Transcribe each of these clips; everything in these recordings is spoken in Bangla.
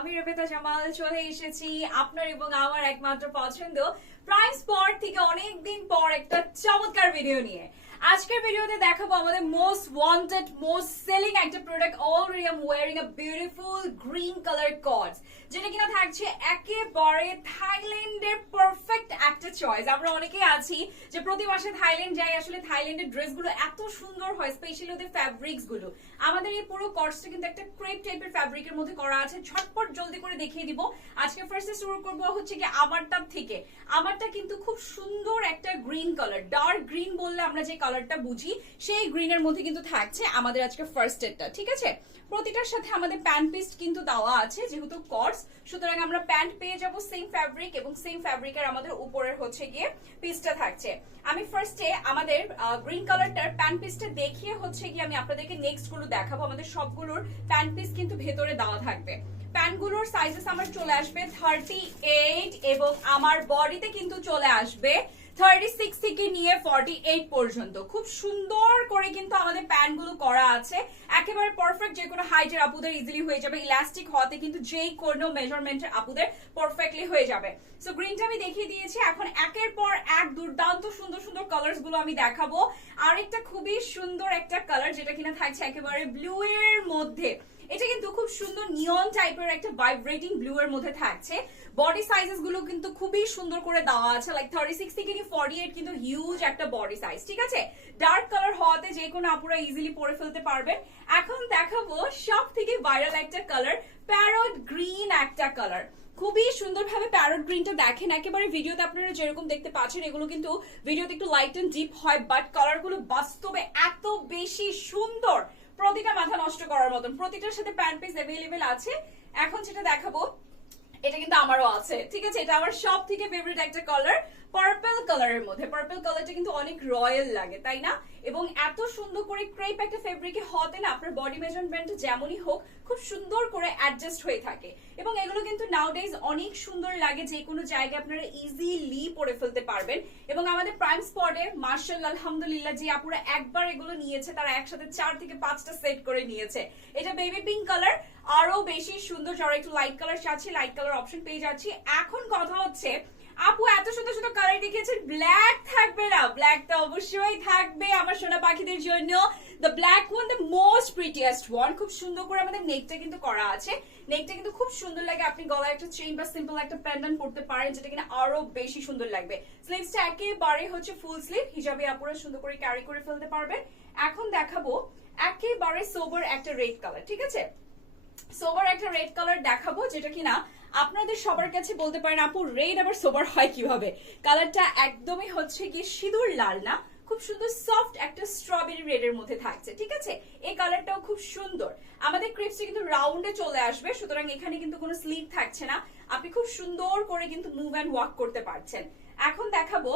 আমি রবিতা জামাল চলে এসেছি আপনার এবং আমার একমাত্র পছন্দ প্রাইম স্পট থেকে অনেকদিন পর একটা চমৎকার ভিডিও নিয়ে। আজকের ভিডিওতে দেখাবো আমাদের মোস্ট ওয়ান্টেড মোস্ট সেলিং একটা product. Already I am wearing a beautiful green colour cords, যেটা কিনা থাকছে একেবারে থাইল্যান্ডের পারফেক্ট একটা চয়েস। আমরা অনেকেই আছি যে প্রতি মাসে থাইল্যান্ড যাই, আসলে থাইল্যান্ডের ড্রেসগুলো এত সুন্দর হয়, স্পেশালি ওদের ফ্যাব্রিক্স গুলো। আমাদের এই পুরো কর্ডসটা কিন্তু একটা ক্রেপ টাইপের ফ্যাব্রিকের মধ্যে করা আছে। ঝটপট জলদি করে দেখিয়ে দিব। আজকে ফার্স্টে শুরু করবো হচ্ছে কি আমারটা থেকে। আমারটা কিন্তু খুব সুন্দর একটা গ্রিন কালার, ডার্ক গ্রিন বললে আমরা যে কালারটা বুঝি সেই গ্রিনের মধ্যে কিন্তু থাকছে আমাদের আজকে ফার্স্ট এডটা। ঠিক আছে, প্রতিটার সাথে আমাদের প্যান্ট পিস কিন্তু দেওয়া আছে, যেহেতু কর্ডস সুতরাং আমরা প্যান্ট পেয়ে যাব সেম ফ্যাব্রিক এবং সেম ফ্যাব্রিকের আমাদের উপরের হচ্ছে গিয়ে পিসটা থাকছে। আমি ফার্স্টে আমাদের গ্রিন কালারটার প্যান্ট পিসটা দেখিয়ে হচ্ছে গিয়ে আমি আপনাদেরকে নেক্সট গুলো দেখাবো। আমাদের সবগুলোর প্যান্ট পিস কিন্তু ভেতরে দেওয়া থাকবে। প্যান্টগুলোর সাইজেস আমার চলে আসবে 38 এবং আমার বডিতে কিন্তু চলে আসবে 36 থেকে নিয়ে 48 পর্যন্ত। খুব সুন্দর করে কিন্তু আমাদের প্যান্টগুলো করা আছে, একেবারে পারফেক্ট। যে কোনো হাইটের আপুদের ইজিলি হয়ে যাবে, ইলাস্টিক হতে কিন্তু যেই কোনো মেজারমেন্টের আপুদের পারফেক্টলি হয়ে যাবে। সো গ্রিনটা আমি দেখিয়ে দিয়েছি, এখন একের পর এক দুর্দান্ত সুন্দর সুন্দর কালার্স গুলো আমি দেখাবো। আরেকটা খুবই সুন্দর একটা কালার যেটা কিনা থাকছে একেবারে ব্লু এর মধ্যে। এটা কিন্তু খুব সুন্দর নিয়ন টাইপের একটা ভাইব্রেটিং ব্লু এর মধ্যে থাকছে। বডি সাইজেস গুলো কিন্তু খুবই সুন্দর করে দেওয়া আছে, লাইক 36 থেকে 48 কিন্তু হিউজ একটা বডি সাইজ। ঠিক আছে, ডার্ক কালার হওয়াতে যে কোনো আপুরা ইজিলি পরে ফেলতে পারবেন। এখন দেখাবো সব থেকে ভাইরাল একটা কালার, প্যারট গ্রিন একটা কালার। খুবই সুন্দরভাবে প্যারট গ্রিনটা দেখেন, একেবারে ভিডিওতে আপনারা যেরকম দেখতে পাচ্ছেন এগুলো কিন্তু ভিডিওতে একটু লাইট এন্ড ডিপ হয়, বাট কালার গুলো বাস্তবে এত বেশি সুন্দর, প্রতিটা মাথা নষ্ট করার মতন। প্রতিটার সাথে প্যান্ট পিস অ্যাভেলেবেল আছে। এখন যেটা দেখাবো এটা কিন্তু আমারও আছে। ঠিক আছে, এটা আমার সব থেকে ফেভারিট একটা কালার, পার্পল কালারের মধ্যে। পার্পল কালারটা কিন্তু অনেক রয়্যাল লাগে, তাই না? এবং এত সুন্দর করে ক্রেপ একটা ফেব্রিকে হতে না আপনার বডি মেজারমেন্ট যেমনই হোক খুব সুন্দর করে অ্যাডজাস্ট হয়ে থাকে। এবং এগুলো কিন্তু নাউডেজ অনেক সুন্দর লাগে, যে কোনো জায়গায় আপনারা ইজিলি পরে ফেলতে পারবেন। এবং আমাদের প্রাইম স্পটে মার্শাল্লাহ আলহামদুলিল্লাহ যে আপুরা একবার এগুলো নিয়েছে তারা একসাথে 4 থেকে 5টা সেট করে নিয়েছে। এটা বেবি পিঙ্ক কালার, আরো বেশি সুন্দর। যারা একটু লাইট কালার চাচ্ছি লাইট কালার অপশন পেয়ে যাচ্ছি। এখন কথা হচ্ছে আপু এত সুন্দর সুন্দর কালার দেখিয়েছেন, ব্ল্যাক থাকবে না? ব্ল্যাক তো অবশ্যই থাকবে আমার সোনা পাখিদের জন্য। The black one, the most prettiest one. খুব সুন্দর করে আমাদের নেকটা কিন্তু করা আছে। নেকটা কিন্তু খুব সুন্দর লাগে, আপনি গলায় একটা চেইন বা সিম্পল একটা প্যান্ডেন্ট পরতে পারেন, যেটা কিনা আরো বেশি সুন্দর লাগবে। স্লিভসটা একেবারে হচ্ছে ফুল স্লিভ, হিজাবে আপুরা সুন্দর করে ক্যারি করে ফেলতে পারবেন। এখন দেখাবো একেবারে সোবার একটা রেড কালার। ঠিক আছে, সোবার একটা রেড কালার দেখাবো, যেটা কিনা আপনাদের সবার কাছে বলতে পারেন আপু রেড আবার সোবার হয় কিভাবে। কালারটা একদমই হচ্ছে কি সিঁদুর লাল না, খুব সুন্দর সফট একটা স্ট্রবেরি রেড এর মধ্যে থাকছে। ঠিক আছে, এই কালারটাও খুব সুন্দর। আমাদের ক্রিপসটা কিন্তু রাউন্ডে চলে আসবে, সুতরাং এখানে কিন্তু কোনো স্লিভ থাকছে না, আপনি খুব সুন্দর করে কিন্তু মুভ এন্ড ওয়াক করতে পারছেন। এখন দেখাবো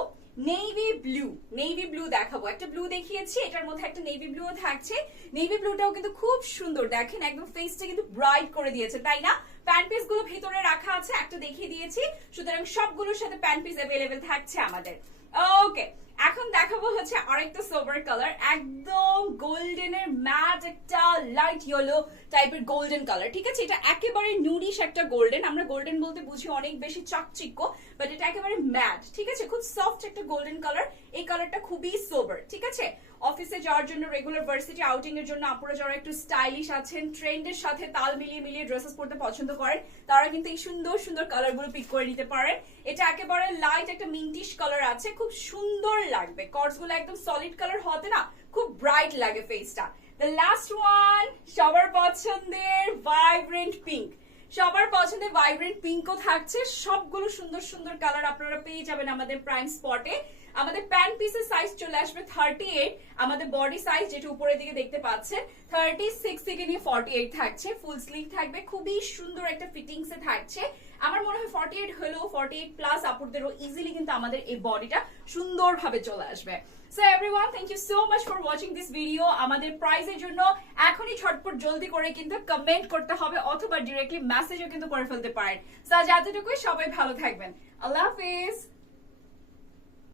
নেভি ব্লু। নেভি ব্লু দেখাবো, একটা ব্লু দেখিয়েছি, এটার মধ্যে একটা নেভি ব্লু থাকছে। নেভি ব্লুটাও কিন্তু খুব সুন্দর, দেখেন একদম ফেসটা কিন্তু ব্রাইট করে দিয়েছে, তাই না? প্যান্ট পিস গুলো ভিতরে রাখা আছে, একটা দেখিয়ে দিয়েছি, সুতরাং সবগুলোর সাথে প্যান্ট পিস অ্যাভেলেবেল থাকছে আমাদের। ওকে, এখন দেখাবো হচ্ছে আরেকটা সোবার কালার, একদম গোল্ডেনের ম্যাট একটা লাইট ইয়েলো টাইপের গোল্ডেন কালার। ঠিক আছে, এটা একেবারে নুডিশ একটা গোল্ডেন। আমরা গোল্ডেন বলতে বুঝি অনেক বেশি চাকচিক্য, বাট এটা একেবারে ম্যাট। ঠিক আছে, খুব সফট একটা গোল্ডেন কালার। এই কালারটা খুবই সোবার। ঠিক আছে, অফিসে যাওয়ার জন্য, রেগুলার ভার্সিটি আউটিং এর জন্য আপুরা যারা একটু স্টাইলিশ আছেন, ট্রেন্ডের সাথে তাল মিলিয়ে মিলিয়ে ড্রেসেস পরতে পছন্দ করেন, তারা কিন্তু এই সুন্দর সুন্দর কালার গুলো পিক করে নিতে পারেন। এটা একেবারে লাইট একটা মিন্টিশ কালার আছে, খুব সুন্দর লাগবে। কর্ডস গুলো একদম সলিড কালার হতে না খুব ব্রাইট লাগে ফেসটা। দ্য লাস্ট ওয়ান, সবার পছন্দের ভাইব্রেন্ট পিঙ্ক। সবার পছন্দের ভাইব্রেন্ট পিঙ্কও থাকছে। সবগুলো সুন্দর সুন্দর কালার আপনারা পেয়ে যাবেন আমাদের প্রাইম স্পটে। আমাদের প্যান্ট পিসের সাইজ চলে আসবে 38, আমাদের বডি সাইজ যেটা উপরের দিকে দেখতে পাচ্ছেন 36 থেকে নিয়ে 48 থাকছে। ফুল স্লিভ থাকবে, খুবই সুন্দর একটা ফিটিংস এ থাকছে। আমার মনে হয় 48 হলেও 48 প্লাস আপুরদেরও ইজিলি কিন্তু আমাদের এই বডিটা সুন্দরভাবে চলে আসবে। So everyone, thank you so much for watching this video. আমাদের প্রাইজের জন্য এখনই ঝটপট জলদি করে কিন্তু কমেন্ট করতে হবে, অথবা ডিরেক্টলি মেসেজও কিন্তু করে ফেলতে পারেন। সো আজ এতটুকুই, সবাই ভালো থাকবেন। আল্লাহ হাফেজ।